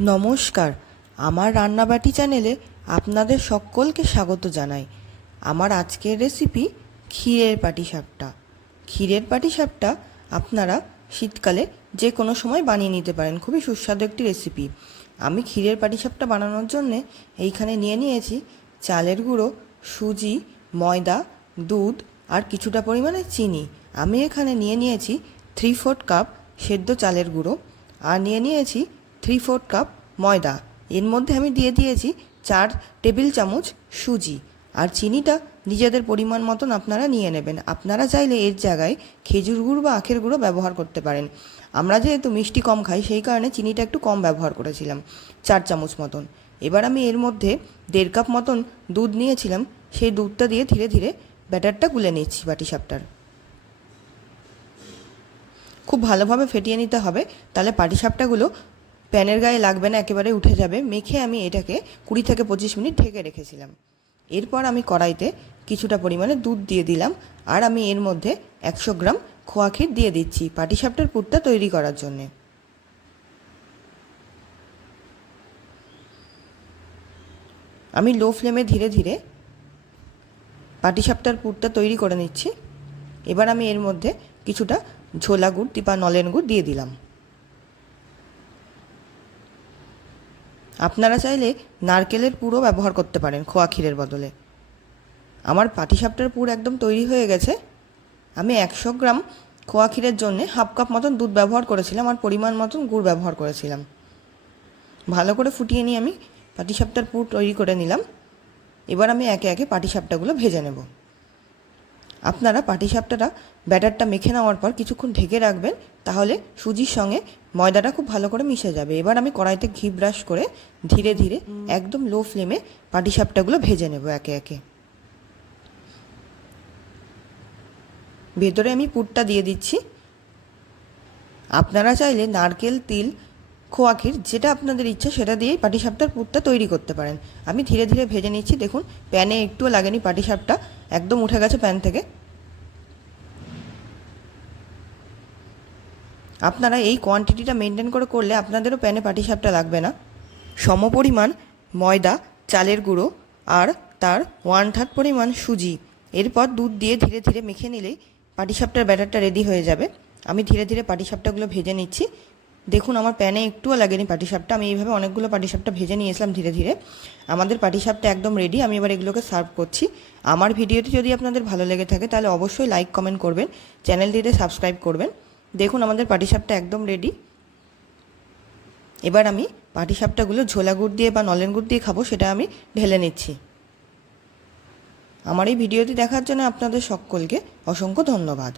নমস্কার, আমার রান্নাবাটি চ্যানেলে আপনাদের সকলকে স্বাগত জানাই। আমার আজকের রেসিপি ক্ষীরের পাটিসাপটা। ক্ষীরের পাটিসাপটা আপনারা শীতকালে যে কোনো সময় বানিয়ে নিতে পারেন। খুবই সুস্বাদু একটি রেসিপি। আমি ক্ষীরের পাটিসাপটা বানানোর জন্যে এইখানে নিয়ে নিয়েছি চালের গুঁড়ো, সুজি, ময়দা, দুধ আর কিছুটা পরিমাণে চিনি। আমি এখানে নিয়ে নিয়েছি 3/4 কাপ সেদ্ধ চালের গুঁড়ো আর নিয়ে নিয়েছি 3/4 কাপ ময়দা। এর মধ্যে আমি দিয়ে দিয়েছি 4 টেবিল চামচ সুজি আর চিনিটা নিজেদের পরিমাণ মতন আপনারা নিয়ে নেবেন। আপনারা চাইলে এর জায়গায় খেজুর গুড় বা আখের গুঁড়ো ব্যবহার করতে পারেন। আমরা যেহেতু মিষ্টি কম খাই সেই কারণে চিনিটা একটু কম ব্যবহার করেছিলাম, 4 চামচ মতন। এবার আমি এর মধ্যে 1.5 কাপ মতন দুধ নিয়েছিলাম, সেই দুধটা দিয়ে ধীরে ধীরে ব্যাটারটা গুলে নিচ্ছি পাটিসাপটার। খুব ভালোভাবে ফেটিয়ে নিতে হবে, তাহলে পাটিসাপটাগুলো প্যানের গায়ে লাগবে না, একেবারে উঠে যাবে। মেখে আমি এটাকে 20 থেকে 25 মিনিট ঢেকে রেখেছিলাম। এরপর আমি কড়াইতে কিছুটা পরিমাণে দুধ দিয়ে দিলাম আর আমি এর মধ্যে 100 গ্রাম খোয়া ক্ষীর দিয়ে দিচ্ছি পাটিসাপটার পুরটা তৈরি করার জন্যে। আমি লো ফ্লেমে ধীরে ধীরে পাটিসাপটার পুরটা তৈরি করে নিচ্ছি। এবার আমি এর মধ্যে কিছুটা ঝোলা গুড় বা নলেন গুড় দিয়ে দিলাম। আপনারা চাইলে নারকেলের পুরও ব্যবহার করতে পারেন খোয়া ক্ষীরের বদলে। আমার পাটিসাপটার পুর একদম তৈরি হয়ে গেছে। আমি 100 গ্রাম খোয়া ক্ষীরের জন্য 1/2 কাপ মতন দুধ ব্যবহার করেছিলাম আর পরিমাণ মতন গুড় ব্যবহার করেছিলাম। ভালো করে ফুটিয়ে নিয়ে আমি পাটিসাপটার পুর তৈরি করে নিলাম। এবার আমি একে একে পাটিসাপটাগুলো ভেজে নেব। আপনারা পাটিসাপটাটা ব্যাটারটা মেখে নেওয়ার পর কিছুক্ষণ ঢেকে রাখবেন, তাহলে সুজির সঙ্গে ময়দাটা খুব ভালো করে মিশে যাবে। এবার আমি কড়াইতে ঘি ব্রাশ করে ধীরে ধীরে একদম লো ফ্লেমে পাটিসাপটাগুলো ভেজে নেব একে একে। ভেতরে আমি পুরটা দিয়ে দিচ্ছি। আপনারা চাইলে নারকেল, তিল, খোয়া ক্ষীর যেটা আপনাদের ইচ্ছা সেটা দিয়েই পাটিসাপটার পুরটা তৈরি করতে পারেন। আমি ধীরে ধীরে ভেজে নিচ্ছি। দেখুন প্যানে একটুও লাগেনি, পাটিসাপটা একদম উঠে গেছে প্যান থেকে। আপনারা এই কোয়ান্টিটিটা মেনটেন করে করলে আপনাদেরও প্যানে পাটিসাপটা লাগবে না। সমপরিমাণ ময়দা, চালের গুঁড়ো আর তার 1/3 পরিমাণ সুজি, এরপর দুধ দিয়ে ধীরে ধীরে মেখে নিলেই পাটিসাপটার ব্যাটারটা রেডি হয়ে যাবে। আমি ধীরে ধীরে পাটিসাপটাগুলো ভেজে নিচ্ছি। দেখুন আমার প্যানে একটুও লাগেনি পাটিসাপটা। আমি এইভাবে অনেকগুলো পাটিসাপটা ভেজে নিয়েছিলাম ধীরে ধীরে। আমাদের পাটিসাপটা একদম রেডি। আমি এবার এগুলোকে সার্ভ করছি। আমার ভিডিওটি যদি আপনাদের ভালো লেগে থাকে তাহলে অবশ্যই লাইক, কমেন্ট করবেন, চ্যানেলটিতে সাবস্ক্রাইব করবেন। দেখুন আমাদের পাটিসাপটা একদম রেডি। এবার আমি পাটিসাপটাগুলো ঝোলা গুড় দিয়ে বা নলেন গুড় দিয়ে খাবো, সেটা আমি ঢেলে নিচ্ছি। আমার এই ভিডিওটি দেখার জন্য আপনাদের সকলকে অসংখ্য ধন্যবাদ।